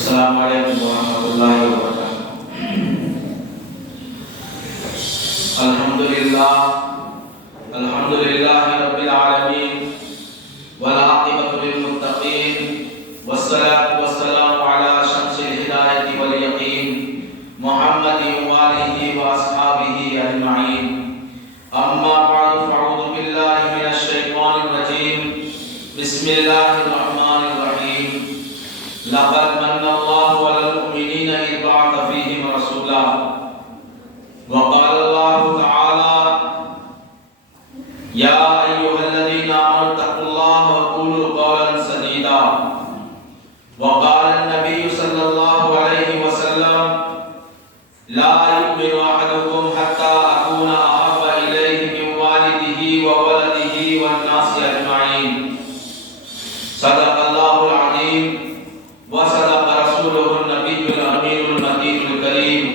السلام علیکم ورحمۃ اللہ وبرکاتہ۔ الحمدللہ رب العالمین والعاقبۃ للمتقین والصلاة والسلام علی شمس الہدایۃ والیقین محمد وآلہ واصحابہ اجمعین۔ اما بعد فاعوذ باللہ من الشیطان الرجیم، بسم اللہ الرحمن الرحیم۔ لقد من الله على المؤمنين إذ بعث فيهم رسولا وقال الله تعالى يا أيها الذين آمنوا اتقوا الله وقولوا قولا سديدا وقال النبي صلى الله عليه وسلم لا يؤمن أحدكم حتى أكون أحب إليه من والده وولده والناس أجمعين۔ صدق الله العظيم وصدق رسوله النبي الأمين المكين الكريم۔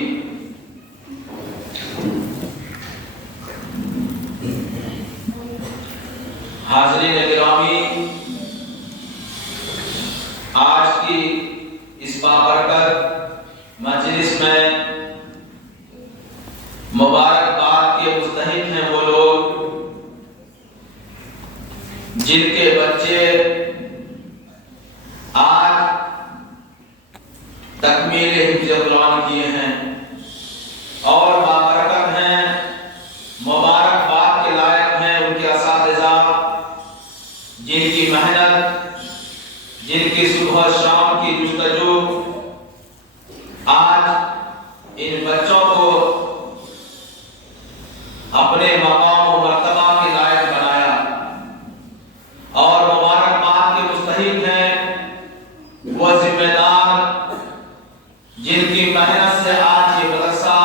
حاضرین گرامی، آج کی اس بابرکت مجلس میں مبارکباد کے مستحق ہیں وہ لوگ جن کے بچے آج تکمیل حفظ قرآن کیے ہیں اور بابرکت ہیں، مبارکباد کے لائق ہیں ان کے اساتذہ جن کی محنت، جن کی صبح شام کی جستجو آج ان بچوں کو اپنے مقام و مرتبہ کے لائق بنایا، اور مبارکباد کے مستحق ہیں وہ ذمہ دار جن کی محنت سے آج یہ مدرسہ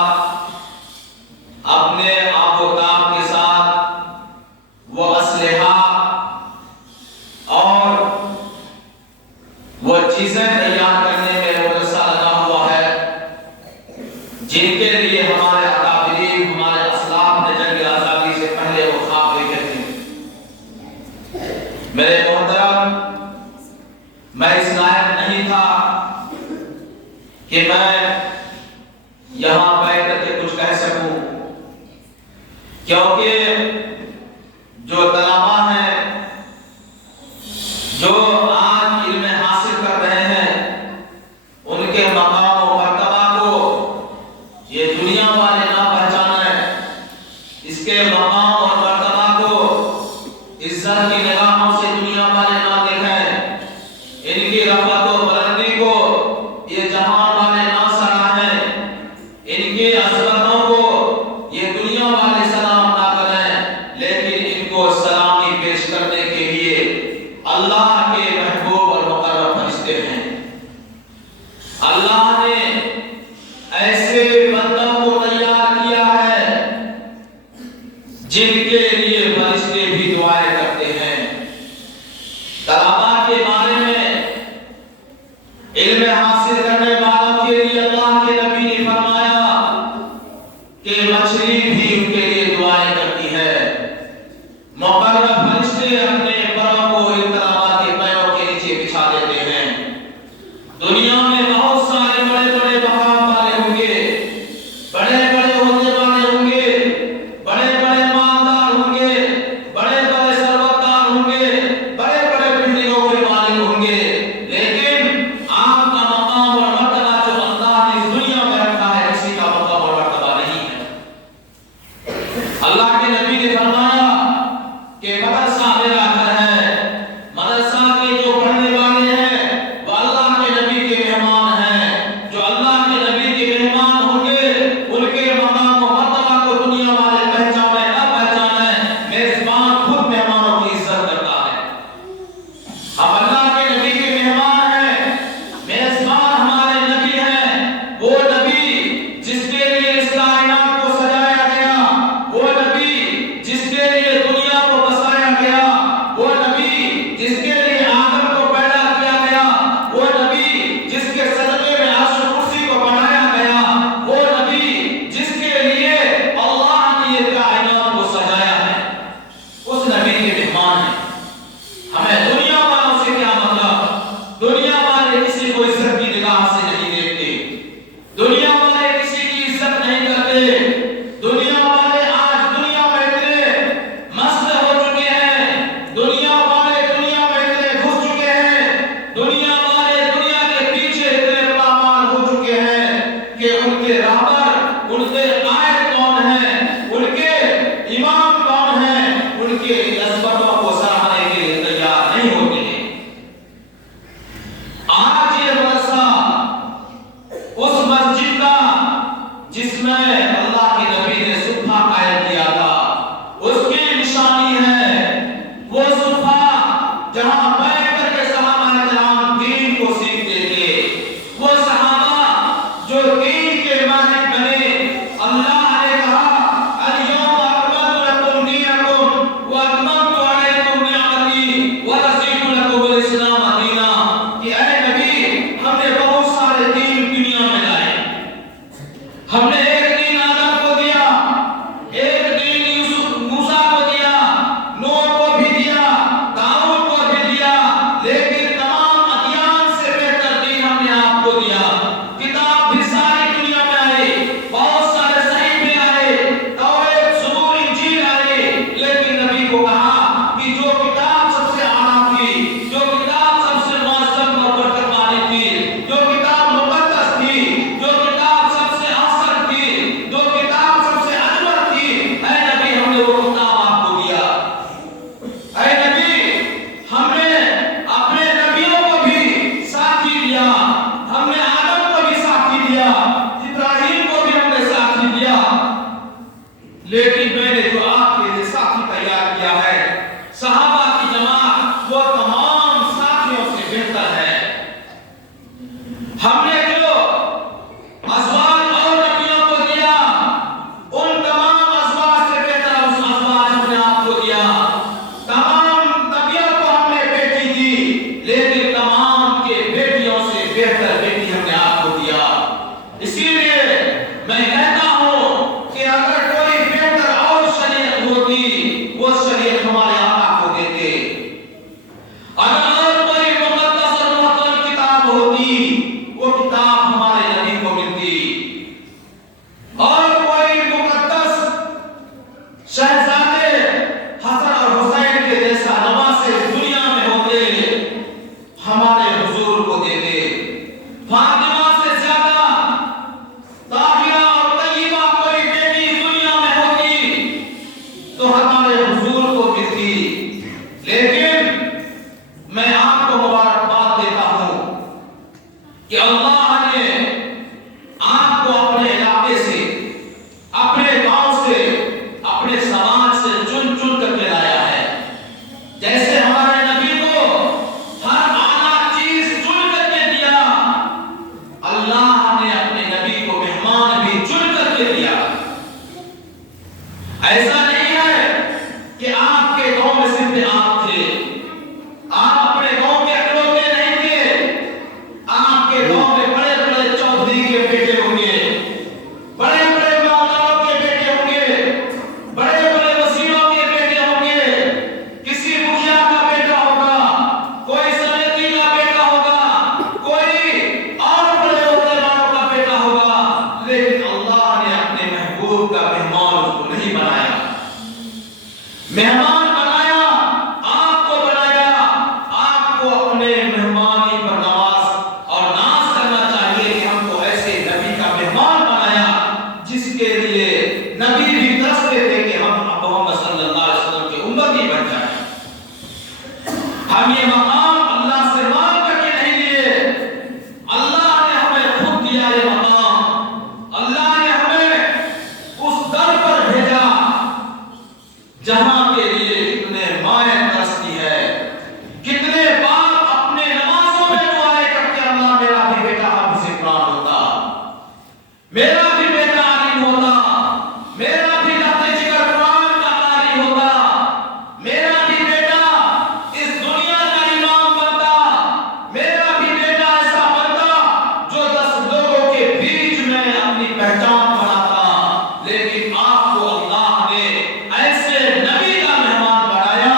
اپنے آب و کام کے ساتھ وہ اسلحہ اور وہ چیزیں تیار کرنے میں مدرسہ لگا ہوا ہے، جن کے لیے ہمارے اکابرین، ہمارے اسلاف نے جنگ آزادی سے پہلے وہ خواب دیکھے تھے۔ میرے محترم، میں اس لائق نہیں تھا کہ میں یہاں بیٹھ کر کے کچھ کہہ سکوں، کیونکہ جو طلباء ہیں جو آج علم حاصل کر رہے ہیں ان کے مقام و مرتبہ کو یہ دنیا والے نہ پہچانیں، اس کے مقام اور مرتبہ کو عزت کی نگاہوں سے دنیا والے نہ دیکھیں، ان کی رفعت و بلندی کو یہ جہان والے نہ سراہیں، ان کی عظمتوں کو یہ دنیا والے سلام نہ کریں، لیکن ان کو سلامی پیش کرنے کے لیے اللہ کے محبوب اور مقرب فرشتے ہیں۔ اللہ نے ایسے بندوں کو تیار کیا ہے جن کے لیے فرشتے بھی دعائیں کرتے ہیں۔ طلباء کے بارے میں، علم حاصل کرنے والوں کے لیے اللہ کے نبی نے فرمایا کہ مچھلی بھی ان کے لیے دعائیں کرتی ہے۔ مقرب فرشتے اپنے پروں کو ان طلباء کے پیروں کے نیچے بچھا دیتے ہیں۔ دنیا میں بہت سارے بڑے بڑے مقام والے ہوں گے، بڑے بڑے عہدے والے ہوں گے، بڑے بڑے مالدار ہوں گے، بڑے بڑے ثروتدار ہوں گے، بڑے بڑے بلڈنگوں کے مالک ہوں گے، لیکن آپ کا مقام اور مرتبہ جو اللہ نے اس دنیا میں رکھا ہے کسی کا مقام اور مرتبہ نہیں ہے۔ اللہ کے نبی نے فرمایا کہ مدرسہ میرا گھر ہے، مدرسہ کے جو پڑھنے والے ہیں وہ اللہ کے نبی کے مہمان ہم نے جو ازواج اور نبیوں کو دیا ان تمام ازواج سے بہتر ازواج ہم نے آپ کو دیا. تمام نبیوں کو ہم نے بیٹی دی لیکن تمام کے بیٹیوں سے بہتر بیٹی ہم نے آپ کو دیا. اسی لیے میں کہتا ہوں کہ اگر کوئی بہتر اور شریعت ہوتی وہ شریعت ہمارے آقا کو دیتے. اگر اور کوئی مقدس اور محترم کتاب ہوتی وہ کتاب ہمارے نبی کو ملتی. اور کوئی مقدس شہزادے حسن اور حسین کے جیسا نواسے دنیا میں ہوتے ہمارے حضور کو دیتے. فاطمہ سے زیادہ طاہرہ اور طیبہ کوئی بیٹی دنیا میں ہوتی تو ہمارے حضور کو ملتی. لیکن میں آپ کو مبارکباد دیتا ہوں کہ اللہ نے آپ کو اپنے علاقے سے اپنے گاؤں سے اپنے سماج سے چن چن کر کے لایا ہے. جیسے ہمارے نبی کو ہر اعلیٰ چیز چن کر کے دیا اللہ نے اپنے نبی کو مہمان بھی چن کر کے دیا. ایسا نہیں ہے کہ آپ کے گاؤں میں صرف آپ تھے. آپ اپنے گاؤں کے اکلوتے نہیں تھے. آپ کے گاؤں میں بڑے بڑے چودھری کے بیٹے ہوں گے, بڑے بڑے مالداروں کے بیٹے ہوں گے, بڑے بڑے وزیروں کے بیٹے ہوں گے, کسی مکھیا کا بیٹا ہوگا, کوئی سمیتی کا بیٹا ہوگا, کوئی اور بڑے عہدے والوں کا بیٹا ہوگا. لیکن اللہ نے اپنے محبوب کا مہمان اس کو نہیں بنایا. مہمان بنایا, آپ کو بنایا. آپ کو اپنے مہمانی پر نواز اور ناز کرنا چاہیے کہ ہم کو ایسے نبی کا مہمان بنایا جس کے لیے نبی بھی ترستے تھے کہ ہم محمد صلی اللہ علیہ وسلم کی امتی بن جائیں. ہم یہ مقام اللہ سے مانگ کر کے نہیں لیے, اللہ نے ہمیں خود دیا یہ مقام. اللہ نے ہمیں اس در پر بھیجا جہاں کے لیے کتنے مائیں ترستی ہے. کتنے باپ اپنے نمازوں میں دعائیں کرتے اللہ میرا بھی بیٹا حافظ قرآن ہوتا, میرا بھی بیٹا عالم ہوتا, میرا بھی لفظ جگر قرآن کا قاری ہوتا, میرا بھی بیٹا اس دنیا کا امام بنتا, میرا بھی بیٹا ایسا بنتا جو 10 لوگوں کے بیچ میں اپنی پہچان بناتا. لیکن آپ کو اللہ نے ایسے نبی کا مہمان بنایا.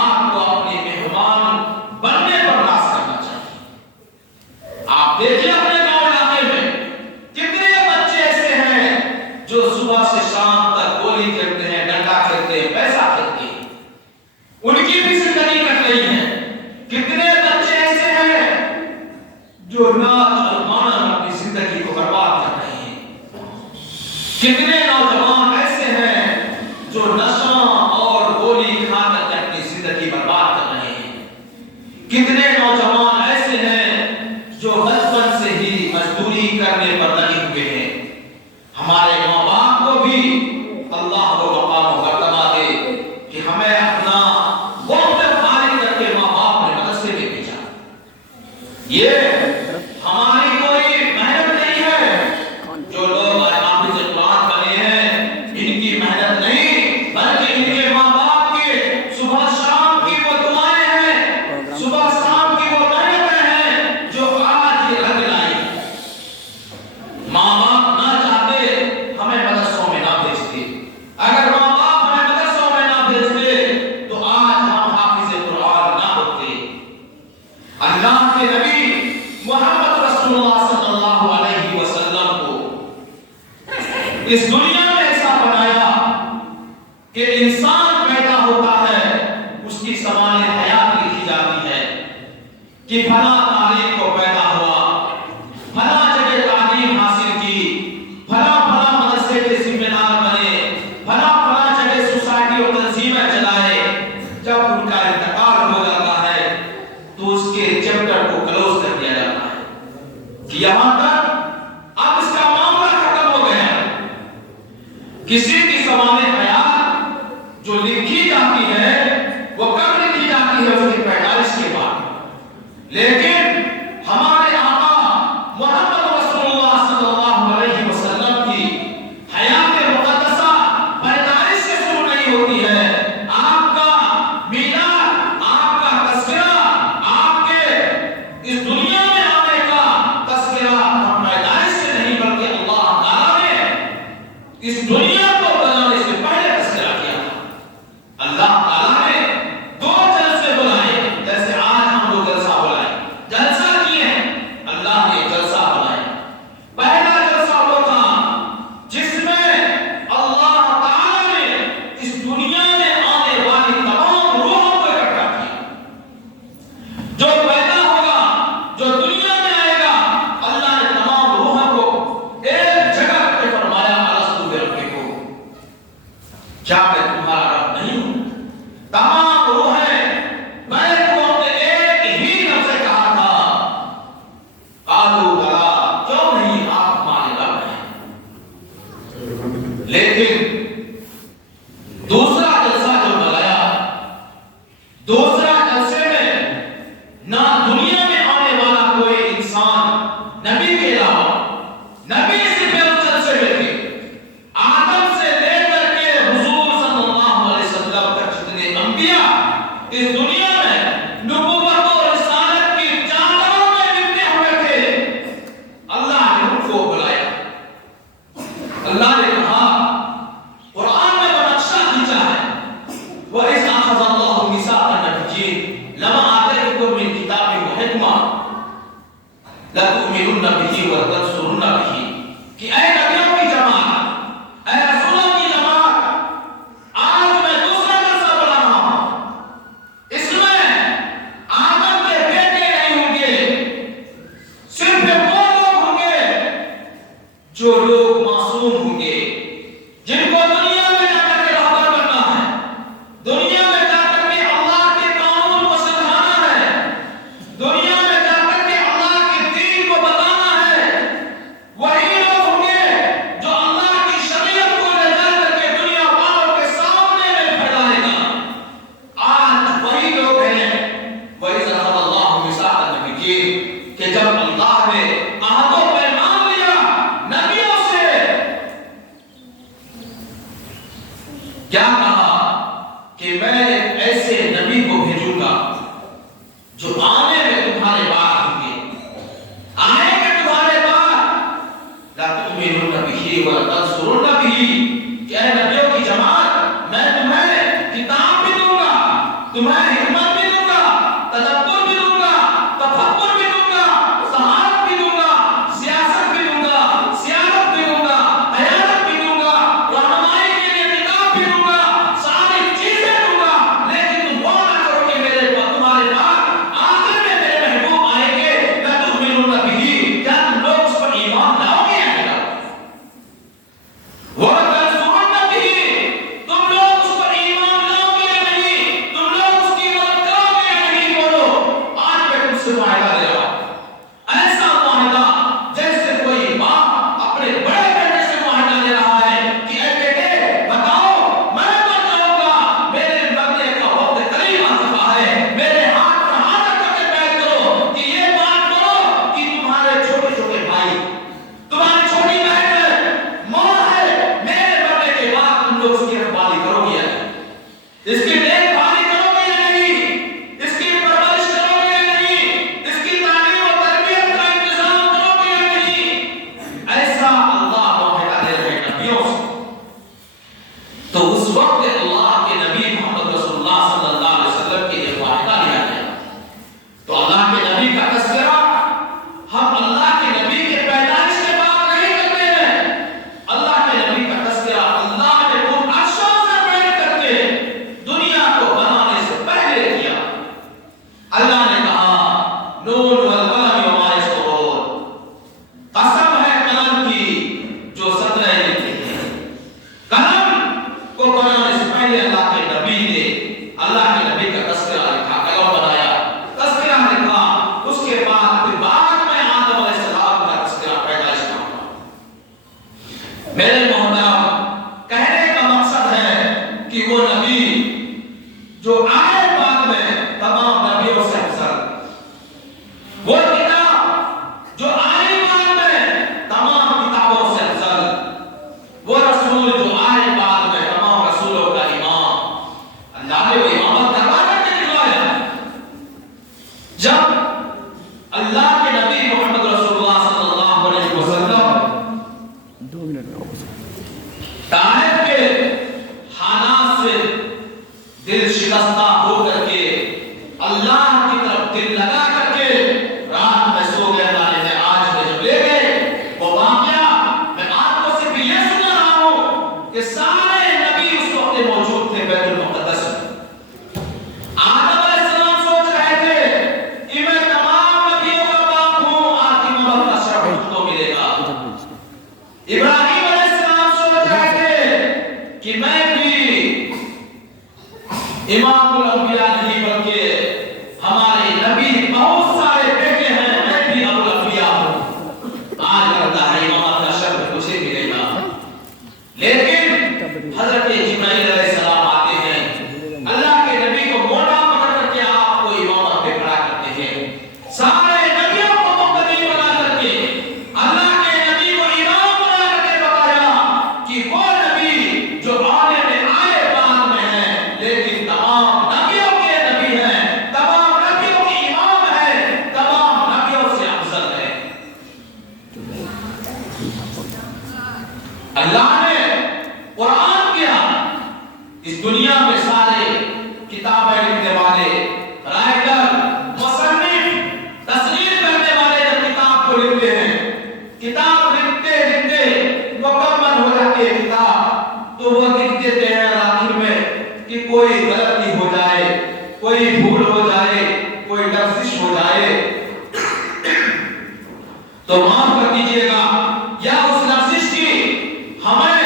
آپ کو اپنے مہمان بننے پر ناز کرنا چاہیے. آپ دیکھیے اپنے گاؤں علاقے میں کتنے بچے ایسے ہیں جو صبح سے شام تک گولی کھیلتے ہیں, ڈنڈا کھیلتے ہیں, پیسہ کھیلتے ہیں, ان کی بھی زندگی کٹ رہی ہے. کتنے بچے ایسے ہیں جو ناچ اور گانا میں اپنی زندگی کو برباد کر رہے ہیں. کتنے نوجوان ایسے ہیں جو نشہ اور گولی کھا کر اپنی زندگی برباد کر رہے ہیں. کتنے نوجوان ایسے ہیں جو بچپن سے ہی مزدوری کرنے پر لگے ہوئے ہیں. ہمارے ماں باپ کو بھی اللہ کو مقام و مرتبہ دے کہ ہمیں اپنا وقت فارغ کر کے ماں باپ نے مدرسے میں بھیجا. یہ ہماری کوئی محنت نہیں ہے. جو لوگ آج حافظ قرآن بنے ہیں ان کی محنت نہیں بلکہ ان کے ماں باپ کے صبح شام کی وہ دعائیں ہیں, صبح شام کی وہ محنتیں ہیں جو آج یہ رنگ لائی. ماں باپ نہ چاہتے ہمیں مدرسوں میں نہ بھیجتے. اگر ماں باپ ہمیں مدرسوں میں نہ بھیجتے تو آج ہم حافظ قرآن نہ ہوتے. اللہ کے نبی محمد رسول اللہ صلی اللہ علیہ وسلم کو اس دنیا میں ایسا بنایا کہ انسان پیدا ہوتا ہے اس کی سوانح حیات لکھی جاتی ہے کہ فلاں تاریخ کو پیدا ہوا, فلاں جگہ تعلیم حاصل کی, فلاں فلاں مدرسے کے ذمہ دار بنے, فلاں فلاں جگہ سوسائٹی اور تنظیمیں چلائے. جب ان کا انتقال ہو جاتا ہے تو اس کے چیپٹر کو کلوز کر دیا جاتا ہے کہ یہاں تک اب اس کا معاملہ ختم ہو گیا. کسی کی سوانح حیات جو لکھی جاتی ہے وہ کب لکھی جاتی ہے؟ اس کی پیدائش کے بعد. لیکن ہمارے آقا نبی کے علاوہ نبی سے پہلے چلتے ہوئے تھے آدم سے لے کر کے حضور صلی اللہ علیہ وسلم تک جتنے انبیاء اس دنیا میں نبوت اور رسالت کی چادروں میں لپٹے ہوئے تھے اللہ نے ان کو بلایا اللہ نے کہا قرآن میں وہ نقشہ کھینچا ہے وَإِذْ أَخَذَ اللَّهُ مِيثَاقَ النَّبِيِّينَ لَمَا آتَيْتُكُم مِّن كِتَابٍ وَحِكْمَةٍ لَتُؤْمِنُنَّ بِهِ وَلَتَنصُرُنَّ بِهِ کہ اے نبیوں کی جماعت اے رسولوں کی جماعت آج میں دوسرا مسئلہ بڑھا رہا ہوں اس میں آدم کے بیٹے نہیں ہوں گے صرف وہ لوگ ہوں گے جو لوگ معصوم ہوں گے جن کو دنیا میں جا کر کے رہبر بننا ہے دنیا میں جا کر کے اللہ کے قانون کو سمجھانا ہے دنیا میں جا کر کے اللہ کے دین کو بتانا ہے وہی لوگ ہوں گے جو اللہ کی شریعت کو لے جا کر کے دنیا والوں کے سامنے میں پھیلائے گا آج وہی لوگ ہیں وہی ذرا اللہ مثال النبیین کہ جب اللہ نے عہد و پیمان لیا نبیوں سے کیا کہا کہ میں ایک ایسے نبی کو بھیجوں گا جو آنے میں تمہارے بعد ہوں گے آئیں گے تمہارے بعد لا تؤمنون به ولا تنصرون به کہ اے نبیوں کی جماعت میں تمہیں کتاب بھی دوں گا تمہیں حکمت بھی دوں گا تدبر بھی دوں گا تفکر بھی دوں گا سہارت بھی دوں گا سیاست بھی دوں گا سیادت بھی دوں گا حیات بھی دوں گا رہنمائی کے لیے کتاب بھی دوں گا ساری چیزیں دوں گا لیکن تم وہ نہ کرو کہ تمہارے بعد آخر میں میرے محبوب آئیں گے لا تؤمنون به کیا تم لوگ اس پر ایمان لاؤ گے یا نہیں لاؤ وَلَا تَنصُرُنَّ بِهِ تم لوگ اس پر ایمان لاؤ گے یا نہیں تم لوگ اس کی مدد کرو گے یا نہیں بولو آج میں تم سے معاہدہ لے رہا ہوں ایسا معاہدہ جیسے کوئی باپ اپنے بڑے بیٹے سے معاہدہ لے رہا ہے کہ اے بیٹے بتاؤ میں مر جاؤں گا میرے مرنے کا وقت قریب آ چکا ہے میرے ہاتھ پر ہاتھ رکھ کے بیٹھ کرو کہ یہ بات کرو کہ تمہارے چھوٹے چھوٹے بھائی تمہاری چھوٹی بہن ماں ہے میرے مرنے کے بعد تم لوگ اس کی رکھوالی کرو گے یا نہیں اس کی دیکھ بھالی کرو گے یا نہیں اس کی پرورش کرو گے یا نہیں اس کی تعلیم و تربیت کا انتظام کرو گے یا نہیں ایسا اللہ معاہدہ لے رہے نبیوں سے تو اس وقت اللہ کے نبی محمد رسول اللہ صلی اللہ علیہ وسلم کے لیے معاہدہ لیا گیا تو اللہ کے نبی کا تذکرہ ہم اللہ کے نبی کے پیدائش کے بعد نہیں کرتے ہیں اللہ کے نبی کا تذکرہ اللہ نے ان عرشوں سے بیٹھ کر کے دنیا کو بنانے سے پہلے کیا اللہ نے کہا نون والقلم وما یسطرون قسم ہے قلم کی جو سطریں لکھی ہیں قلم کو بنانے سے پہلے اللہ کے نبی نے اللہ کے نبی کا تذکرہ لکھا قلم بنایا تذکرہ لکھا اس کے بعد پھر بعد میں آدم علیہ السلام کا تذکرہ پیدائش کا ہوا میرے محترم کہنے کا مقصد ہے کہ وہ نبی جو آئے بعد میں تمام نبیوں سے افضل وہ کتاب جو آئی بعد میں تمام کتابوں سے افضل وہ رسول جو آئے بعد میں تمام رسولوں کا امام اللہ نے وہ امامت کروا کر کے دکھلایا جب اللہ کے نبی محمد رسول اللہ صلی اللہ علیہ وسلم 2 منٹ میں واپس اللہ نے قرآن کیا، اس دنیا میں سارے کتابیں لکھنے والے، رائٹر، مصنف، تصنیف کرنے والے جب کتاب کو لکھتے ہیں، کتاب لکھتے لکھتے مکمل ہو جاتی ہے کتاب، تو وہ لکھ دیتے ہیں آخر میں کہ کوئی غلطی ہو جائے، کوئی بھول ہو جائے، کوئی لفظ ہو جائے تو معاف کر دیجئے گا، یا اس لفظ کی ہمیں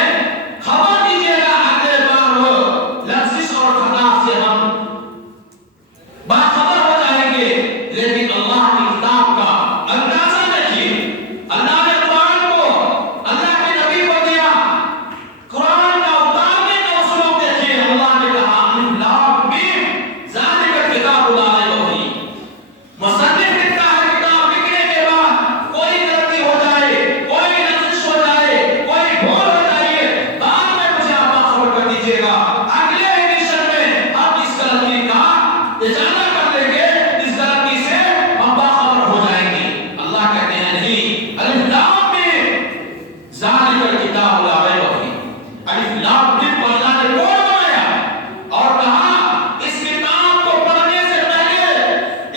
خبر دیجئے گا، اگلے بار وہ لفظ اور خطا سے ہم باخبر ہو جائیں گے۔ لیکن اللہ کی کتاب کا اندازہ دیکھیے، اللہ نے قرآن کو اللہ کے نبی کو دیا، قرآن کا اتارنے کا اسلوب دیکھیے، اللہ نے کہا الف لام میم ذالک الکتاب لا ریب فیہ۔ مصنف لکھتا ہے کتاب لکھنے کے بعد کوئی غلطی ہو جائے، کوئی لفظ ہو جائے، کوئی بھول ہو جائے، بعد میں مجھے آپ باخبر کر دیجئے گا، اگلے ایڈیشن میں ہم اس غلطی کا اجازہ کر دیں گے، اس غلطی سے ہم باخبر ہو جائیں گے۔ اللہ کہتے ہیں نہیں، الف لام میم ذالک الکتاب لا ریب فیہ، الف لام میم کو اللہ نے کوڈ بنایا اور کہا اس کتاب کو پڑھنے سے پہلے،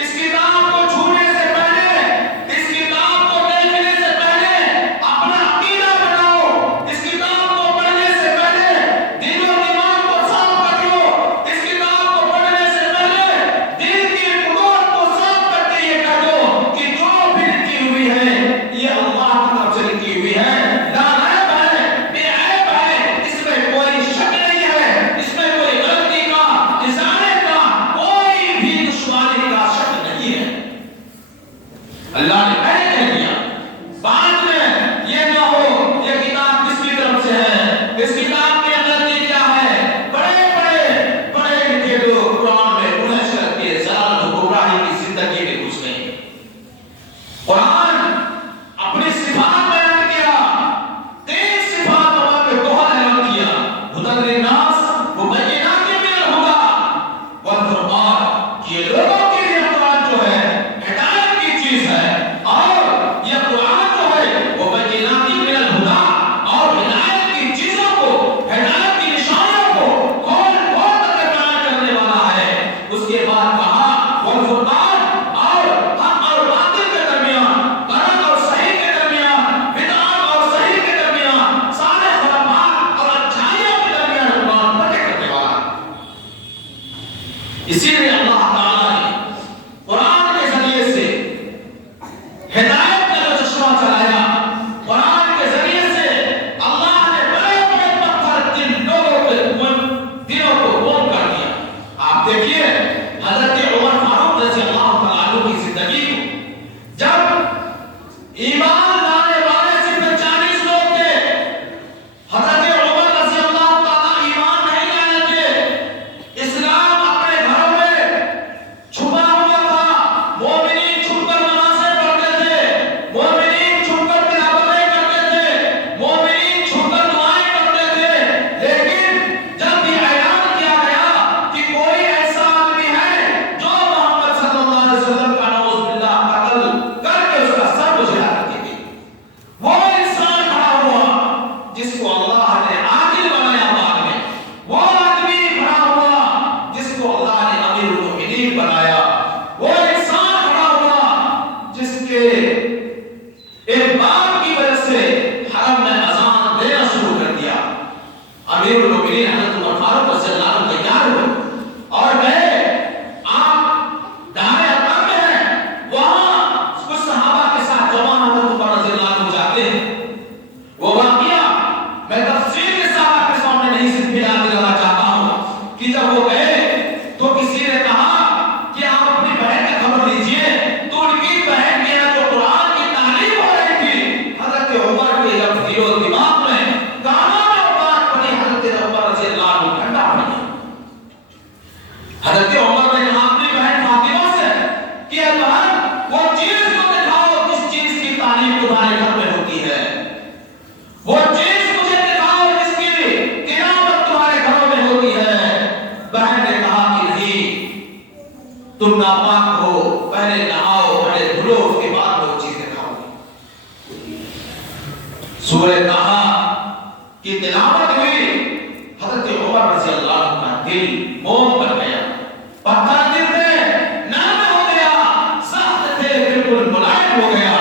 اس کتاب کو چھونے سے پہلے، اس کتاب کو دیکھنے سے پہلے اپنا عقیدہ بناؤ، اس کتاب کو پڑھنے سے پہلے دل و دماغ کو صاف کر لو، اس کتاب کو پڑھنے سے پہلے دل کی قوت کو صاف کر کے یہ کہہ دو کہ جو بھی لکھی ہوئی ہے یہ اللہ کی طرف سے لکھی ہوئی ہے، لا ریب ہے، بے عیب ہے، اس میں کوئی شک نہیں ہے، اس میں کوئی غلطی کا، ازالے کا، کوئی بھی دشواری کا شک نہیں ہے۔ اللہ نے پہلے کہہ دیا، بعد میں یہ نہ ہو یہ کتاب کس کی طرف سے ہے، اس کتاب میں غلطی کیا ہے، پڑھے لکھے لوگ قرآن میں الجھ کر کے ضلال و گمراہی کی زندگی میں گھس گئے۔ قرآن اپنی صفات بیان کیا، 3 صفات اللہ کے توحید اعلان کیا، ہدی للناس وبینات من الہدی والفرقان، یہ لوگوں کے لیے قرآن جو ہے ہدایت کی چیز ہے، اور یہ قرآن جو ہے وہ بینات من الہدی اور ہدایت کی چیزوں کو، ہدایت کی نشانیوں کو کھول کھول کر بیان کرنے والا ہے۔ اس کے بعد کہا والفرقان، اور حق اور باطل کے درمیان، غلط اور صحیح کے درمیان، بدعت اور صحیح کے درمیان، سارے خرابات اور اچھائیوں کے درمیان قرآن فرق کرنے والا ہے۔ اسی لیے اللہ تعالیٰ نے قرآن کے ذریعے سے ہدایت کا جو چشمہ چلایا، قرآن کے ذریعے سے اللہ نے بڑے بڑے پتھر جن لوگوں کے دلوں کو گم کر دیا۔ آپ دیکھیے حضرت عمر فاروق رضی اللہ تعالیٰ عنہ کی زندگی کو، جب ایمان لانے والے صرف 40 لوگ تھے، حضرت عمر رضی اللہ تعالیٰ ایمان نہیں لائے تھے، اسلام اپنے گھروں میں چھپا ہوا تھا، مومنین چھپ کر نمازیں پڑھتے تھے، مومنین چھپ کر تلاوتیں کرتے تھے، مومنین چھپ کر دعائیں کرتے تھے، لیکن جب یہ اعلان کیا گیا کہ کوئی ایسا آدمی ہے جو محمد صلی اللہ علیہ وسلم کا نعوذ باللہ قتل کر کے اس کا سر اجلا کر کے دی، وہ انسان کھڑا ہوا جس کو اللہ نے عادل بنایا، بعد میں وہ آدمی کھڑا ہوا جس کو اللہ نے امیر المؤمنین بنایا، وہ انسان کھڑا ہوا جس کے ایک بات کی وجہ سے حرم میں اذان دینا شروع کر دیا۔ امیر المؤمنین حضرت عمر فاروق رضی اللہ عنہ تیار ہوئے اور گئے، آپ دار ارقم میں ہیں، وہاں کچھ صحابہ کے ساتھ جوان حضرت عمر رضی اللہ عنہ جاتے ہیں۔ وہ واقعہ میں تفصیل کے ساتھ آپ کے سامنے نہیں صرف یاد دلانا چاہتا ہوں کہ جب وہ گئے تو کسی نے کہا کہ آپ اپنی بہن کی خبر لیجئے، تو ان کی بہن کے یہاں جو قرآن کی تعلیم ہو رہی تھی، حضرت عمر کے جب دل و دماغ میں کانوں میں بات پڑی، حضرت عمر رضی اللہ عنہ ٹھنڈا پڑ گیا۔ حضرت عمر نے کہا اپنی بہن فاطمہ سے کہ اے بہن وہ چیز کو دکھاؤ جس چیز کی تعلیم تمہارے گھر میں ہوتی ہے، وہ چیز مجھے دکھاؤ جس کی قیامت تمہارے گھروں میں ہوتی ہے۔ بہن نے کہا کہ نہیں، تم ناپاک ہو، پہلے نہاؤ، پہلے دھلو، اس کے بعد وہ چیزیں کھاؤ۔ سورہ کہا کی تلاوت ہوئی، حضرت عمر رضی اللہ عنہ کا دل موم بن گیا، پتھر دل تھے نرم ہو گیا، سخت تھے بالکل ملائم ہو گیا۔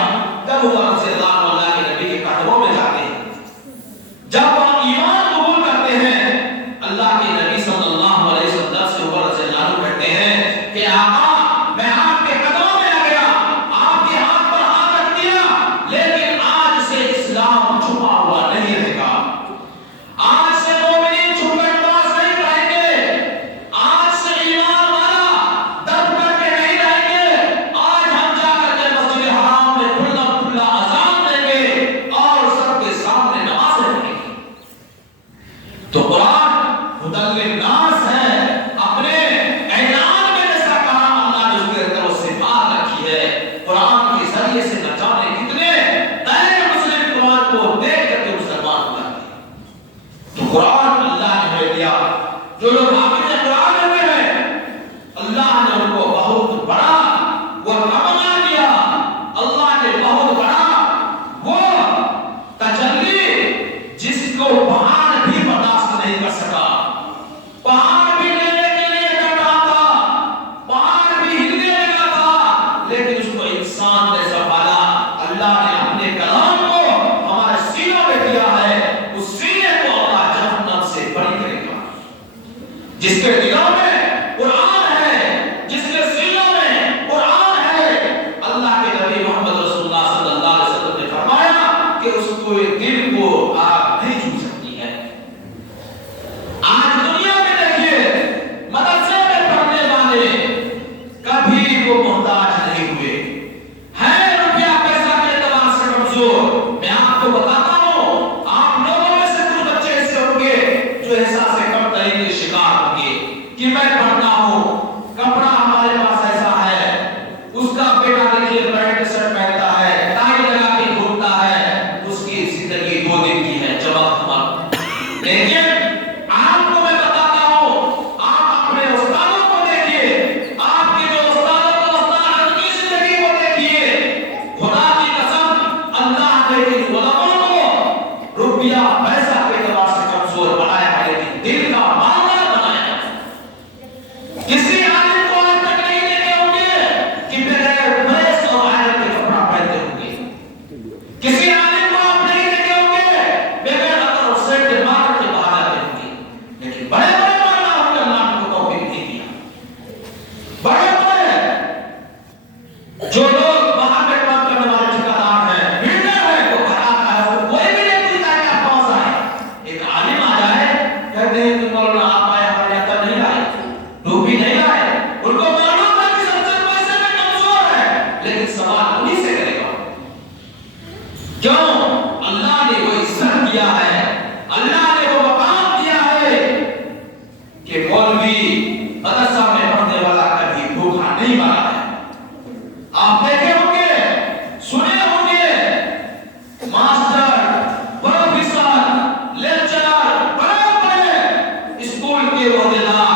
جب عمر رضی اللہ عنہ اللہ کے نبی کے قدموں میں جاتے ہیں، جب وہ ایمان قبول کرتے ہیں، اللہ کے نبی صلی اللہ علیہ وسلم سے عمر رضی اللہ عنہ کہتے ہیں کہ آقا میں آپ کے قدموں میں آ گیا، آپ کے ہاتھ پر ہاتھ رکھ دیا، لیکن آج سے اسلام چھپا ہوا نہیں رہے گا، آج سے مومنین چھپ کر نماز نہیں پڑھیں گے، آج سے ایمان والا دب کر کے نہیں رہیں گے، آج ہم جا کر کے مسجد حرام میں کھلا کھلا اذان دیں گے اور سب کے سامنے نمازیں پڑھیں گے۔ تو قرآن ہدی للناس ہے، اپنے اعلان میں جیسا کہا اللہ نے اس کے طرف سے بات رکھی ہے، قرآن کے ذریعے سے نہ جانے کتنے غیر مسلم قرآن کو دیکھ کر کے مسلمان ہو جاتے ہیں۔ تو قرآن اللہ نے ہمیں دیا، جو لوگ حافظ قرآن ہوئے ہیں اللہ نے ان کو بہت بڑا وہ تمنا دیا، اللہ نے بہت بڑا وہ تجلی جس کو پہاڑ بھی برداشت نہیں کر سکا، پہاڑ بھی لینے کے لیے کر رہا تھا، پہاڑ بھی ہلنے لگا تھا، لیکن اس کو انسان نے سنبھالا۔ اللہ نے اپنے کلام کو ہمارے سینوں میں دیا ہے، اس سینے کو اللہ جہنم سے بری کرے گا۔ جس کے دلوں میں قرآن ہے، جس کے سینوں میں قرآن ہے، اللہ کے نبی محمد رسول اللہ صلی اللہ علیہ وسلم نے فرمایا کہ اس کو دل کو آگ نہیں چھو سکتی ہے۔ آج دنیا میں دیکھیے مدرسے میں پڑھنے والے کبھی وہ محتاج نہیں ہوئے، ہیں روپیہ پیسہ کے اعتبار سے کمزور۔ میں آپ کو بتاتا ہوں، آپ لوگوں میں سے کچھ بچے ایسے ہوں گے جو احساس کم ترین کے شکار ہوں گے کہ میں پڑھتا ہوں، کپڑا ہمارے پاس ایسا ہے، اس کا بیٹا دیکھیے پینٹ شرٹ پہنتا ہے، ٹائی لگا کے گھومتا ہے، اس کی زندگی 2 دن کی ہے، چمک دمک۔ لیکن آپ کو میں بتاتا ہوں، آپ اپنے استادوں کو دیکھیے، آپ کے جو استادوں کو استاد کی زندگی کو دیکھیے، خدا کی قسم اللہ نے ان علماء کو روپیہ پیسہ کے اعتبار سے کمزور بنایا ہے، لیکن دل کا مالدار بنایا ہے۔ کسی عالم کو آج تک نہیں دیکھے ہوں گے کہ بغیر پریس اور آئرن کے کپڑا پہنتے ہوں گے، کسی عالم کو آپ نہیں دیکھے ہوں گے بغیر عطر اور سینٹ مار کے باہر آتے ہوں گے، لیکن بڑے بڑے مولانا ہوں گے، اللہ نے ان کو توفیق نہیں دیا۔ بڑے بڑے جو لوگ باہر میں کام کرنے والے ٹھیکیدار ہیں، بلڈر ہیں، وہ گھر آتا ہے، اس کو کوئی بھی نہیں پوچھتا کہ آپ کہاں سے آئے۔ ایک عالم آ جائے کہتے ہیں کہ مولانا آپ آئے ہمارے عطر نہیں لائے، ٹوپی نہیں لائے، ان کو معلوم ہے کہ سب سے پیسے میں کمزور ہے، لیکن سوال انہیں سے کرے گا۔ کیوں؟ اللہ نے وہ عزت دیا ہے، اللہ نے وہ مقام دیا ہے کہ مولوی مدرسہ میں پڑھنے والا کبھی بھوکا نہیں مرا ہے۔ آپ دیکھے ہوں گے، سنے ہوں گے، ماسٹر، پروفیسر، لیکچرر، بڑے بڑے اسکول کے عہدیدار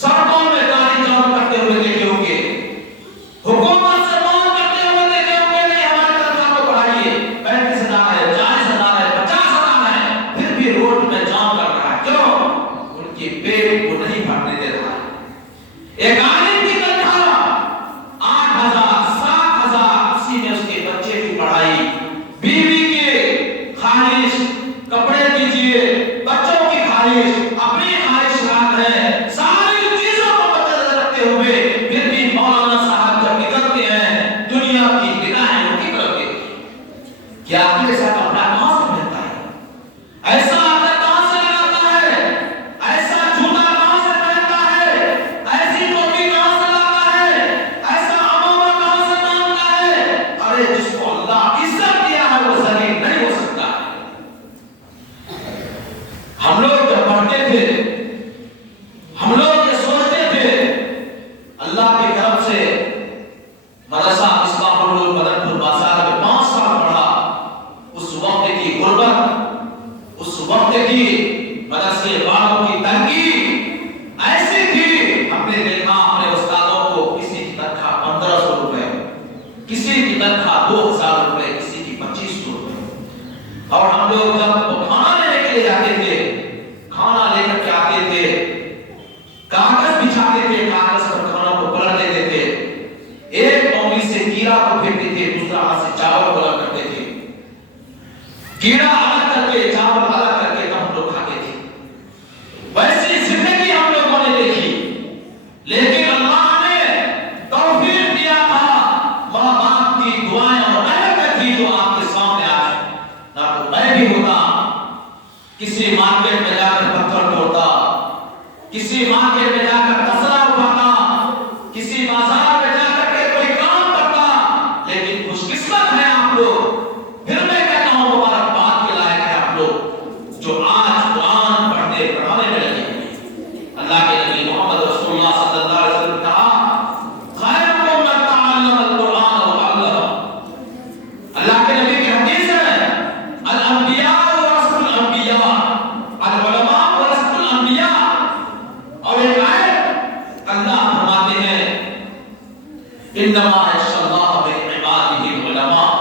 سڑکوں میں گاڑی جام کرتے ہوئے دیکھے ہوں گے، حکومت سے مانگ کرتے ہوئے دیکھے ہوں گے، نہیں ہمارے طرف کو پڑھائیے، 35,000 ہے، 40,000 ہے، 50,000 ہے، پھر بھی روڈ میں جام کر رہا ہے۔ کیوں؟ ان کی پیٹ کو نہیں بھرنے دے رہا ہے۔ ایک عالم کی تنخواہ 8,000 7,000، اسی میں اس کے بچے کی پڑھائی، بیوی کی خواہش، کپڑے دیجیے، بچوں کی خواہش، اپنی خواہشات ہے، ساری چیزوں کو مد نظر رکھتے ہوئے پھر بھی مولانا صاحب جب نکلتے ہیں دنیا کی نگاہیں ان کی طرف دیکھتی ہیں کہ آپ کے ساتھ کپڑا کہاں سے پہنتا ہے، ایسا عطر کہاں سے لگاتا ہے، ایسا جوتا کہاں سے پہنتا ہے، ایسی ٹوپی کہاں سے لاتا ہے، ایسا عمامہ کہاں سے پہنتا ہے۔ ارے جس کو اللہ عزت دیا ہے وہ ذلیل نہیں ہو سکتا ہے۔ ہم لوگ جب پڑھتے تھے، ہم لوگ یہ سوچتے تھے اللہ کے کرم سے مدرسہ اصلاح العلوم مدنپور بازار میں 5 سال پڑھا، اس کیڑا الگ کر کے چاول الگ کر کے ہم لوگ کھاتے تھے، ویسی زندگی ہم لوگوں نے دیکھی، لیکن اللہ نے توفیق دیا تھا، ماں باپ کی دعائیں اور محنت تھی جو آپ کے سامنے آئے، نہ تو میں بھی ہوتا کسی مارکیٹ میں جا کر پتھر توڑتا، کسی مارکیٹ میں جا کر تسلا اٹھاتا، کسی بازار میں جا کر کے کوئی کام کرتا، لیکن خوش قسمت ہے آپ لوگ، پھر میں کہتا ہوں مبارکباد کے لائق ہے آپ لوگ جو آج قرآن پڑھنے پڑھانے میں لگے ہوئے۔ اللہ کے نبی محمد رسول اللہ صلی اللہ علیہ وسلم نے کہا خیرکم من تعلم القرآن وعلمہ۔ اللہ کے نبی کی حدیث ہے الانبیاء ورثۃ الانبیاء، العلماء ورثۃ الانبیاء، اور ایک آیت اللہ فرماتے ہیں انما یخشی اللہ من عبادہ العلماء۔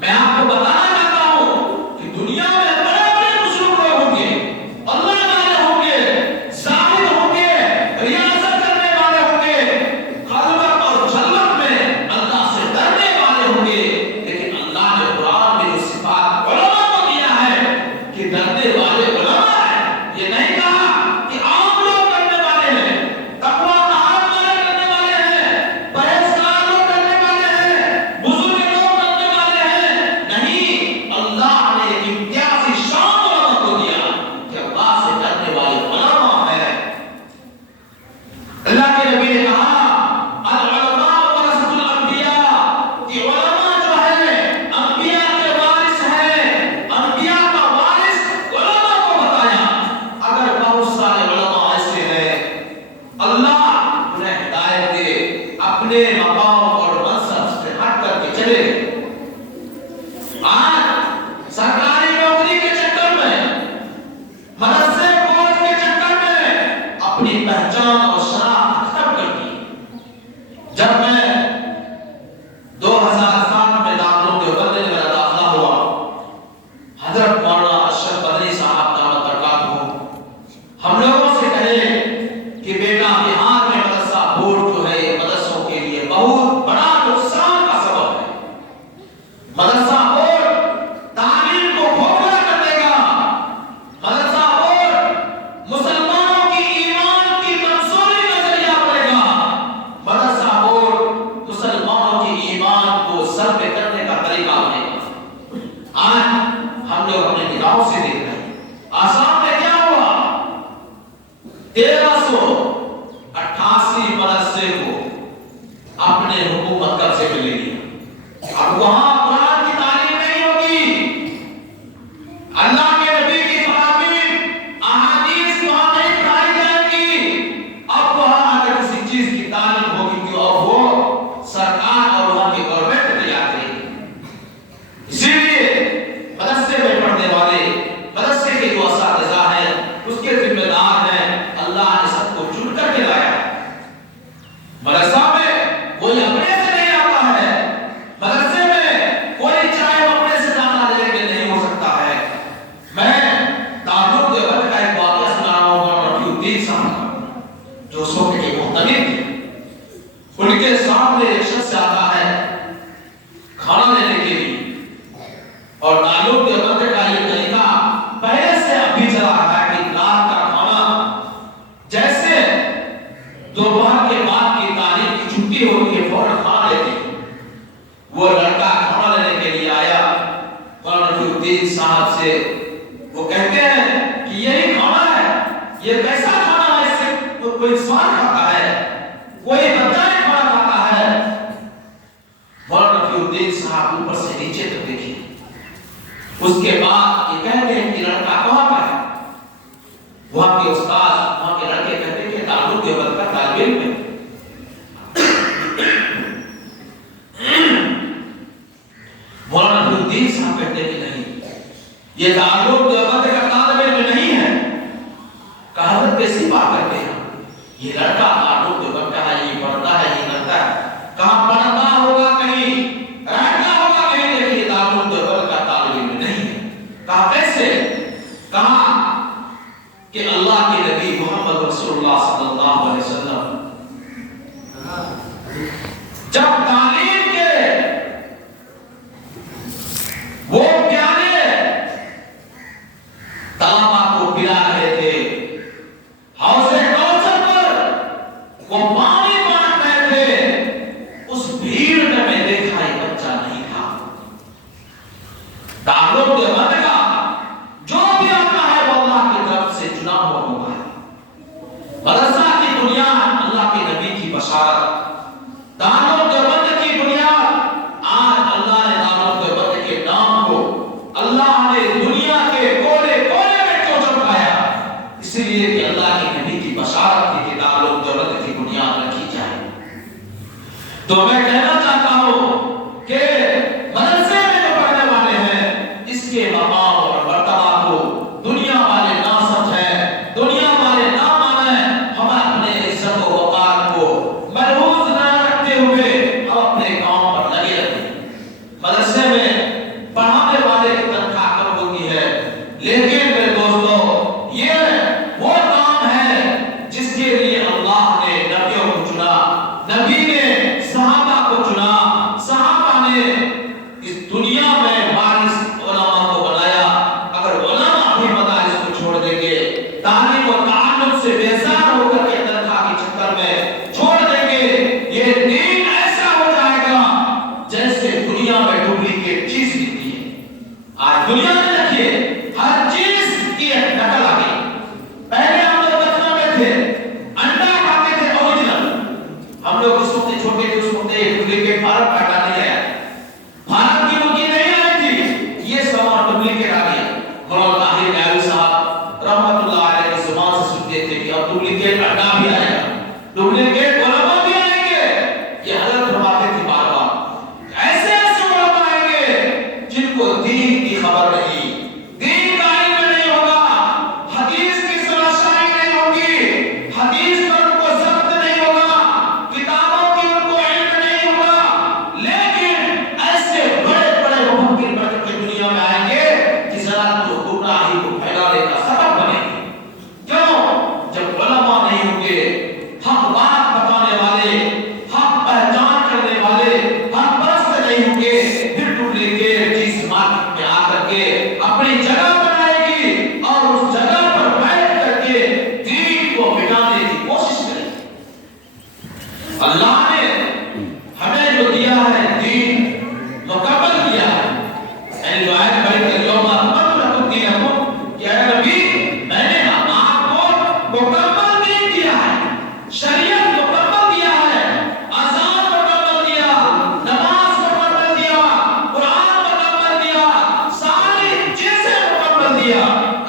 میں آپ کو بتانا چاہتا ہوں کہ دنیا میں بڑے بڑے بزرگ لوگ ہوں گے، اللہ والے ہوں گے، زاہد ہوں گے، ریاضت کرنے والے ہوں گے، خلوت اور جلوت میں اللہ سے ڈرنے والے ہوں گے، لیکن اللہ نے قرآن میں جو صفات علماء کو دیا ہے کہ ڈرنے والے علماء ہیں، یہ نہیں کہا کہ عام لوگ کرنے والے ہیں، تقویٰ طاعت والے کرنے والے ہیں، پرہیزگار لوگ کرنے والے ہیں، بزرگ لوگ کرنے والے ہیں، نہیں، اللہ نے ایک امتیازی شان علماء کو دیا کہ اللہ سے ڈرنے والے علماء ہیں۔ اللہ کے نبی نے کہا العلماء ورثۃ الانبیاء، کہ علماء جو ہے انبیاء کے وارث ہیں، انبیاء کا وارث علماء کو بتایا۔ اگر بہت سارے علماء ایسے ہیں اللہ انہیں ہدایت دے، اپنے مقام اور منصب سے ہٹ کر کے چلے گئے، آج سرکاری نوکری کے چکر میں، مدرسے کورس کے چکر میں اپنی پہچان اور شناخت ختم کر دی۔ جب میں 2007 میں دارالعلوم دیوبند میں میرا داخلہ ہوا، حضرت مولانا اشرف بدری صاحب دامت برکاتہ ہم لوگوں سے کہے کہ بیٹا بہار میں مدرسہ بورڈ جو ہے یہ مدرسوں کے لیے بہت بڑا نقصان کا سبب ہے، مدرسہ بورڈ تعلیم کو کھوکھلا کر دے گا، مدرسہ بورڈ مسلمانوں کی ایمان کی کمزوری کا ذریعہ بنے گا، مدرسہ بورڈ مسلمانوں کی ایمان کو سر پہ کرنے کا طریقہ بنے گا۔ آج ہم لوگ اپنے نگاہوں سے دیکھ رہے ہیں آسام میں کیا ہوا، 1388 مدرسے کو اپنے حکومت قبضے میں لے لیا، اب وہاں قرآن کی تعلیم نہیں ہوگی، اللہ کے نبی کی فرامین احادیث وہاں نہیں پڑھائی جائیں گی، اب وہاں اگر کسی چیز کی تعلیم ہوگی تو اب وہ سرکار اور وہاں کی گورنمنٹ تیار کرے گی۔ اسی لیے مدرسے میں پڑھنے والے، مدرسے کے جو اساتذہ ہیں اس کے ذمہ دار ہیں، اللہ نے سب کو چن کر کے لایا۔ مدرسہ میں کوئی اپنے سے نہیں آتا ہے، مدرسے میں کوئی چاہے اپنے سے داخلہ لے کے نہیں ہو سکتا ہے۔ میں دارالعلوم دیوبند کا ایک واقعہ سنا رہا ہوں، مولانا رفیع الدین صاحب جو اس وقت کے محتمم تھے، ان کے سامنے ایک شخص آتا ہے کھانا لینے کے لیے، اور دارالعلوم دیوبند کا یہ طریقہ پہلے سے ابھی چلا رہا ہے کہ رات کا کھانا جیسے دوپہر کے بعد کی تعلیم کی چھٹی ہوتی ہے فوراً کھا لیتے ہیں۔ وہ لڑکا کھانا لینے کے لیے آیا مولانا رفیع الدین صاحب سے، وہ کہتے ہیں کہ یہی کھانا ہے، یہ کیسا کھانا ہے، اس سے کوئی انسان کھاتا ہے، کوئی بندہ نہیں کھانا کھاتا ہے۔ مولانا رفیع الدین صاحب اوپر سے نیچے تک دیکھیں، اس کے بعد یہ کہتے ہیں کہ لڑکا کہاں کا ہے، وہاں کے استاد وہاں کے لڑکے کہتے ہیں کہ دارالعلوم دیوبند کا طالب علم ہے۔ مولانا رفیع الدین صاحب کہتے ہیں کہ نہیں، یہ دارالعلوم دیوبند کا طالب علم نہیں ہے۔ کہا حضرت کیسی بات کرتے ہیں، یہ لڑکا دارالعلوم دیوبند کا ہے، یہ پڑھتا ہے، یہ کرتا ہے، کہاں پڑھتا ہوگا کہیں، رہتا ہوگا کہیں، لیکن یہ دارالعلوم دیوبند کا طالب علم نہیں ہے۔ کہا کیسے؟ کہا کہ اللہ کے نبی محمد رسول اللہ صلی اللہ علیہ وسلم جب تعلیم کے وہ پیارے آج دنیا میں دیکھیے ہر چیز کی ایک نقل آ گئی. پہلے ہم لوگ بچپن میں تھے انڈا کھاتے تھے اوریجنل. ہم لوگ اس وقت چھوٹے تھے اس وقت ڈپلیکیٹ فارم پیدا نہیں آیا. بھارت کی مرغی نہیں آئی تھی. یہ سب ڈپلیکیٹ آ گیا. مولانا طاہر نیاوی صاحب رحمۃ اللہ علیہ کی زبان سے سنتے تھے کہ اب ڈپلیکیٹ انڈا بھی آئے گا, ڈپلیکیٹ علماء بھی آئیں گے. یہ حضرت فرماتے تھے بار بار ایسے ایسے علماء آئیں گے جن کو دین کی خبر نہیں, دین کا علم نہیں ہوگا, حدیث کی سرشائی نہیں ہوگی, حدیث پر ان کو ضبط نہیں ہوگا, کتابوں کی ان کو علم نہیں ہوگا. لیکن ایسے بڑے بڑے مفکر بن کے دنیا میں آئیں گے کہ ذرا تو گمراہی کو پھیلانے کا سبب بنے گی. کیوں؟ جب علماء نہیں ہوں گے, حق بات بتانے والے, حق پہچان کرنے والے, حق پرست نہیں ہوں گے, پھر ڈپلیکیٹ چیز مارکیٹ میں آ کر کے اپنی جگہ بنائے گی اور اس جگہ پر بیٹھ کر کے دین کو مٹانے کی کوشش کرے گی. اللہ نے ہمیں جو دیا ہے دین مکمل کیا ہے. یعنی جو آیت پڑھی کہ یوم اکملت لکم دینکم, کہ اے نبی میں نے آپ کو مکمل دین دیا ہے, شریعت مکمل دیا ہے, اذان مکمل دیا, نماز مکمل دیا, قرآن مکمل دیا, ساری چیزیں مکمل دیا.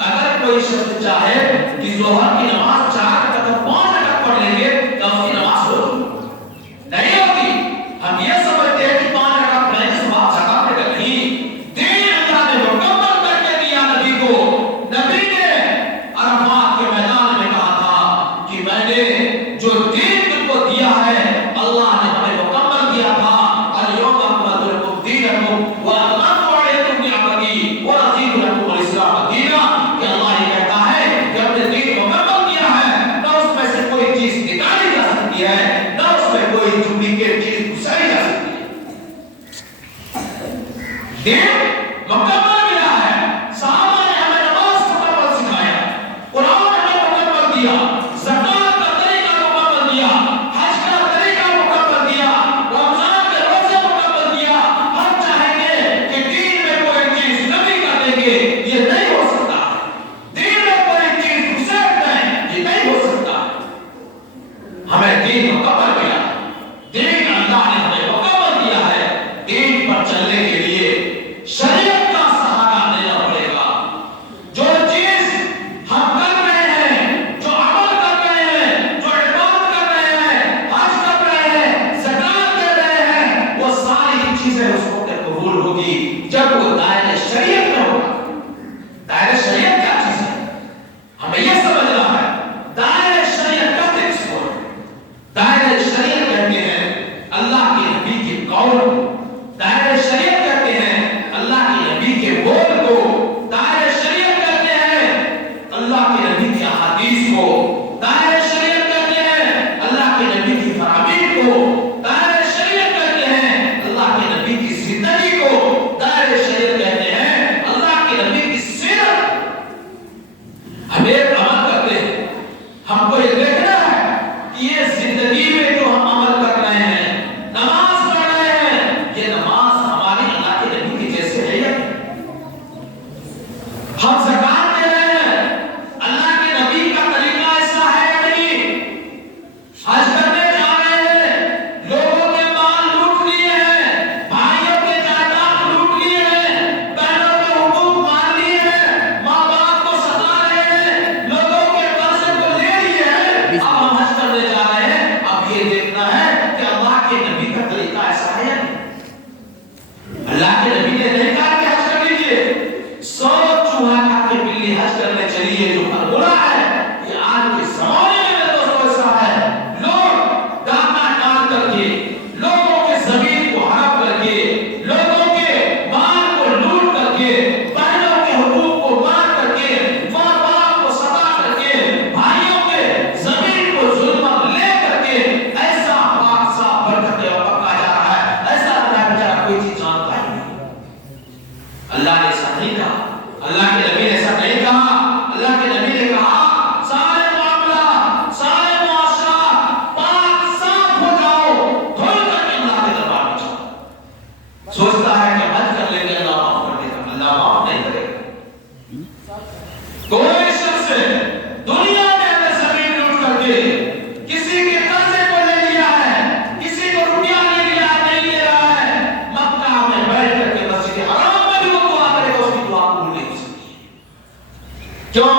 اگر کوئی شخص چاہے کہ ظہر کی نماز 4 رکعت 5 رکعت پڑھ لیں گے تو اس کی نماز نہیں ہوگی. ہم یہ سمجھتے ہیں کہ 5 رکعت پڑھنے سے ثواب زیادہ ملے گا. نہیں, دین اللہ نے مکمل کر کے دیا نبی کو. نبی نے عرفات کے میدان میں کہا تھا کہ میں نے جو دین تم کو دیا ہے اللہ نے ہمیں مکمل دیا تھا. الیوم اکملت لکم دینکم واتممت علیکم نعمتی ورضیت لکم الاسلام دینا. کہ اللہ یہ کہتا ہے کہ ہم نے دین مکمل دیا ہے, نہ اس میں سے کوئی چیز نکالی جا سکتی ہے, نہ اس میں کوئی ڈپلیکیٹ چیز گھسائی جا سکتی ہے. دین مکمل ملا ہے. صحابہ نے ہمیں نماز مکمل سکھایا, قرآن ہمیں مکمل دیا, زکات کا طریقہ مکمل دیا, حج کا طریقہ مکمل دیا, رمضان کے روزے مکمل دیا. ہم چاہیں گے کہ دین میں کوئی چیز نبی کر دیں گے, یہ نہیں ہو سکتا. دین میں کوئی چیز گھسیٹ دیں, یہ نہیں ہو سکتا. ہمیں دین مکمل ملا, دین اللہ نے ہمیں مکمل دیا ہے. دین پر چلنے کے لیے شریعت کا سہارا لینا پڑے گا. جو چیز ہم کر رہے ہیں, جو عمل کر رہے ہیں, جو عبادت کر رہے ہیں, حج کر رہے ہیں, زکات دے رہے ہیں, وہ ساری چیزیں اس وقت قبول ہوگی جب وہ دائرۂ شریعت میں ہوگا. دائرۂ شریعت کیا چیز ہے ہمیں یہ سمجھنا ہے. دائرۂ شریعت کہتے کس کو ہے؟ دائرۂ شریعت کہتے ہیں اللہ کے نبی کے قول, دائرۂ شریعت کہتے ہیں اللہ کے نبی کے بول کو, دائرۂ شریعت کہتے ہیں اللہ کے نبی کے احادیث کو, دائرۂ شریعت کہتے ہیں اللہ کے نبی کی فرامین کو, دائرۂ شریعت کہتے ہیں اللہ کے نبی کی زندگی کو, دائرۂ شریعت کہتے ہیں اللہ کے نبی کی سیرت. ہم ایک عمل کرتے ہیں, ہم کو یہ دیکھنا ہے کہ یہ زندگی میں جو ہم عمل کر رہے ہیں, نماز پڑھ رہے ہیں, یہ نماز ہماری اللہ کے نبی کی جیسے ہے یا ہم زکات دے رہے ہیں, اللہ کے نبی کا طریقہ ایسا ہے یا نہیں. حج کرنے جا رہے ہیں, لوگوں کے مال لوٹ لیے ہیں, بھائیوں کے جائیداد لوٹ لیے ہیں, بہنوں کے حقوق مار لیے ہیں, ماں باپ کو ستا رہے ہیں, لوگوں کے قرضے کو لے لیے ہیں. اب ہم حج کرنے جا رہے ہیں, اب یہ دیکھنا ہے کہ اللہ کے نبی کا طریقہ ایسا ہے یا نہیں. اللہ کے نبی نے نہیں کہا کہ حج کر لیجیے, 100 چوہا کھا کے بلی حج کرنے چلیے جو فرمولا ہے. یہ آج کے زمانے میں دوستوں ایسا ہے, لوگ ڈاکہ ڈال کر کے, لوگوں کے زمین کو ہڑپ کر کے, لوگوں کے مال کو لوٹ کر کے, بہنوں کے حقوق کو مار کر کے, ماں باپ کو ستا کر کے, بھائیوں کے زمین کو ظلم لے کر کے, ایسا پاک صاف برکت اور پکا جا رہا ہے. ایسا لگتا ہے بیچارہ کوئی چیز جانتا ہی نہیں. اللہ نے ایسا نہیں کہا, اللہ کے نبی نے ایسا نہیں کہا. اللہ کے نبی نے کہا سارے معاملہ, سارے معاشرہ پاک صاف ہو جاؤ, دھل کر کے اللہ کے دربار میں جاؤ. سوچتا ہے کہ حج کر لیں گے اللہ معاف کر دے گا, اللہ معاف کیوں؟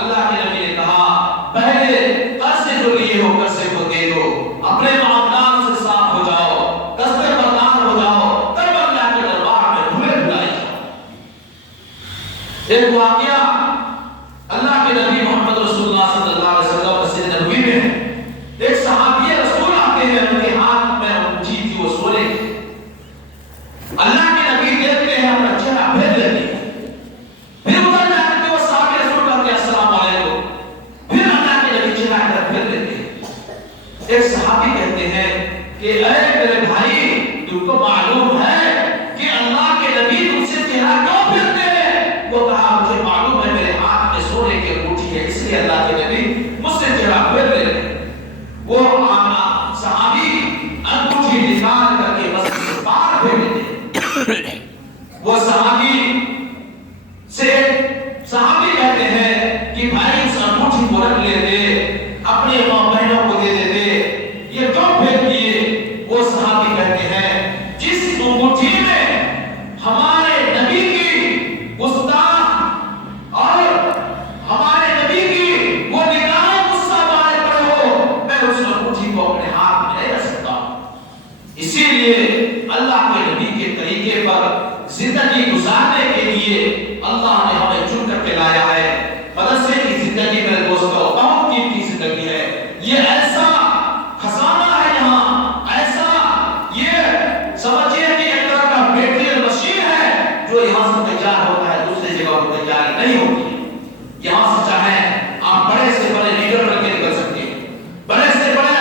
اللہ کے نبی نے کہا پہلے قرضے جو لیے ہو قرضے کو دے دو، اپنے معاملات سے صاف ہو جاؤ، قصد بردار ہو جاؤ، تب اللہ کے دربار میں کھلے بلائے جاؤ۔ ایک واقعہ اللہ کے نبی محمد رسول اللہ صلی اللہ علیہ وسلم مسجد نبوی میں ایک صحابی رسول آتے ہیں، ان کے ہاتھ میں انگوٹھی تھی، وہ سونے کی۔ اللہ کے نبی دیکھتے ہیں، اپنا چہرہ پھیر لیتے ہیں، پھر ادھر جا کے وہ صحابی رسول کہتے ہیں السلام علیکم، پھر اللہ کے نبی چہرہ کی طرف پھیر لیتے ہیں۔ ایک صحابی کہتے ہیں کہ اے میرے بھائی، تم کو معلوم ہے کہ اللہ کے نبی تم سے چہرہ کیوں پھیرتے ہیں؟ وہ کہا مجھے معلوم ہے، میرے ہاتھ میں سونے کی انگوٹھی ہے، اس لیے اللہ کے نبی مجھ سے چہرہ پھیر لیتے ہیں۔ وہ صحابی انگوٹھی نکال کر کے مسجد سے باہر پھیر لیتے ہیں۔ وہ صحابی کہتے ہیں کہ بھائی اس انگوٹھی کو رکھ لیتے، اپنے ماں بہنوں کو دے دیتے، یہ کیوں پھیر دیے؟ وہ صحابی کہتے ہیں جس انگوٹھی میں ہمارے نبی کی گستاخ اور ہمارے نبی کی وہ نگاہیں غصہ مارے پڑے ہو، میں اس انگوٹھی کو اپنے ہاتھ میں نہیں رکھ سکتا ہوں۔ اسی لیے اللہ کے نبی کے طریقے پر زندگی گزارنے کے لیے اللہ نے ہمیں چن کر کے لایا ہے۔ مدرسے کی زندگی میرے دوستوں بہت قیمتی زندگی ہے، یہ ایسا خزانہ ہے، یہاں ایسا یہ سمجھیے کہ ایک طرح کا میٹریل مشین ہے جو یہاں سے تیار ہوتا ہے، دوسری جگہ پر تیار نہیں ہوتی ہے۔ یہاں سے چاہیں آپ بڑے سے بڑے لیڈر بن کے نکل سکتے ہیں، بڑے سے بڑے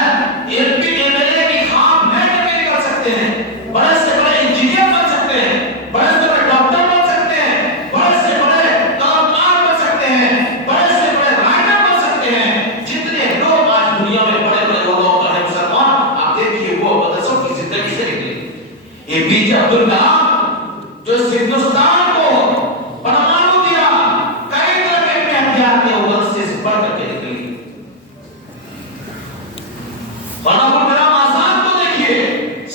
M P M L A کی خواب میں کے نکل سکتے ہیں، بڑے سے بڑے انجینئر بن سکتے ہیں، بڑے سے بڑے ڈاکٹر بن سکتے ہیں، بڑے سے بڑے کلاکار بن سکتے ہیں، بڑے سے بڑے رائٹر بن سکتے ہیں۔ جتنے لوگ آج دنیا میں بڑے بڑے عہدوں پر ہیں مسلمان، آپ دیکھیے وہ مدرسوں کی زندگی سے نکلے۔ اے پی جے عبد الکلام جو اس ہندوستان کو پرمانو دیا، کئی طرح کے اختیار کے مدرسے سے پڑھ کر کے نکلی۔ ابو الکلام آزاد کو دیکھیے،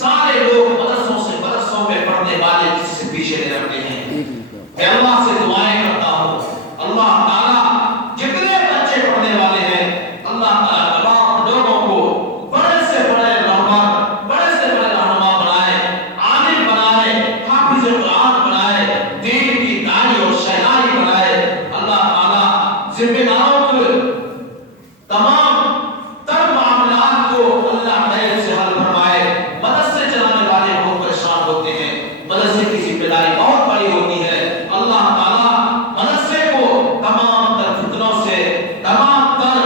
سارے لوگ مدرسوں میں پڑھنے والے کسی سے پیچھے نہیں رہتے ہیں۔ میں اللہ سے دعائیں کرتا ہوں، اللہ تعالیٰ جتنے بچے پڑھنے والے ہیں، اللہ تعالیٰ تمام لوگوں کو بڑے سے بڑے رہبر، بڑے سے بڑے رہنما بنائے، عالم بنائے، حافظ قرآن بنائے، دین کی داعی اور شہنائی بنائے۔ اللہ تعالیٰ ذمہ داروں کو تمام تر معاملات کو اللہ خیر سے حل فرمائے۔ مدرسے چلانے والے بہت پریشان ہوتے ہیں، مدرسے کی ذمہ داری بہت بڑی ہوتی ہے۔ اللہ تعالیٰ مدرسے کو تمام تر فتنوں سے، تمام تر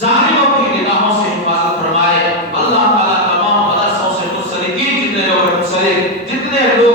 ظالموں کی نگاہوں سے حفاظت فرمائے۔ اللہ تعالیٰ تمام مدرسوں سے منسلکین جتنے لوگ